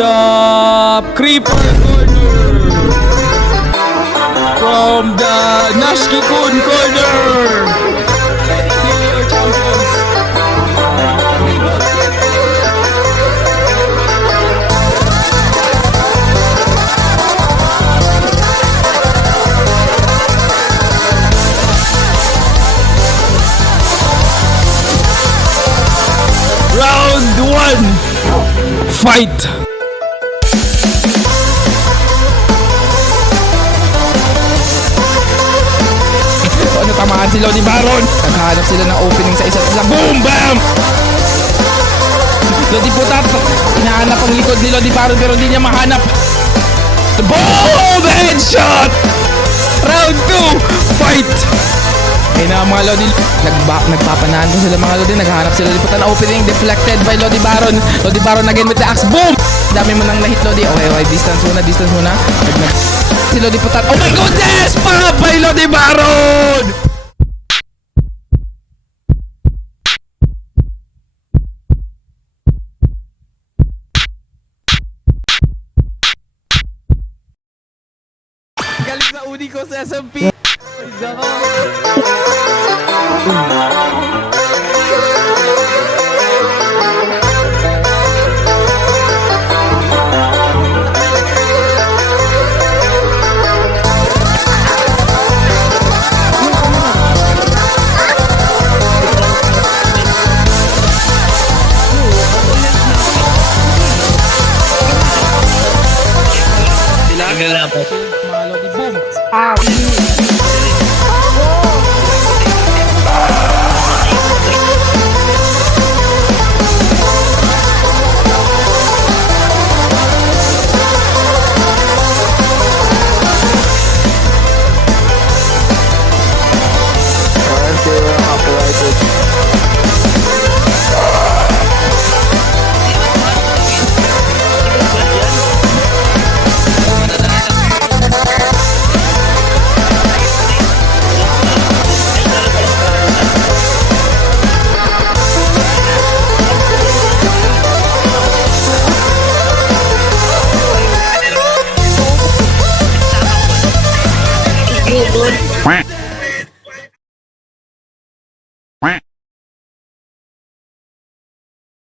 the Creeper corner, from the Nashki-kun corner. Here are your champions. Round 1, fight! Natamaan si Lodi Baron. Naghahanap sila ng opening sa isa't isa. Boom! Bam! Lodi Putat. Hinahanap ang likod ni Lodi Baron pero hindi niya mahanap. Boom! Headshot! Round 2, fight! Kaya na mga Lodi, nagpapanahan ko sila mga Lodi. Naghahanap sila Lodi Putat na opening. Deflected by Lodi Baron. Lodi Baron again with the axe. Boom! Dami mo nang nahit Lodi. Okay, distance muna. Si Lodi Putat. Oh my goodness! Pop by Lodi Baron! Galing sa uni ko sa SMP. Malo di boom. Good.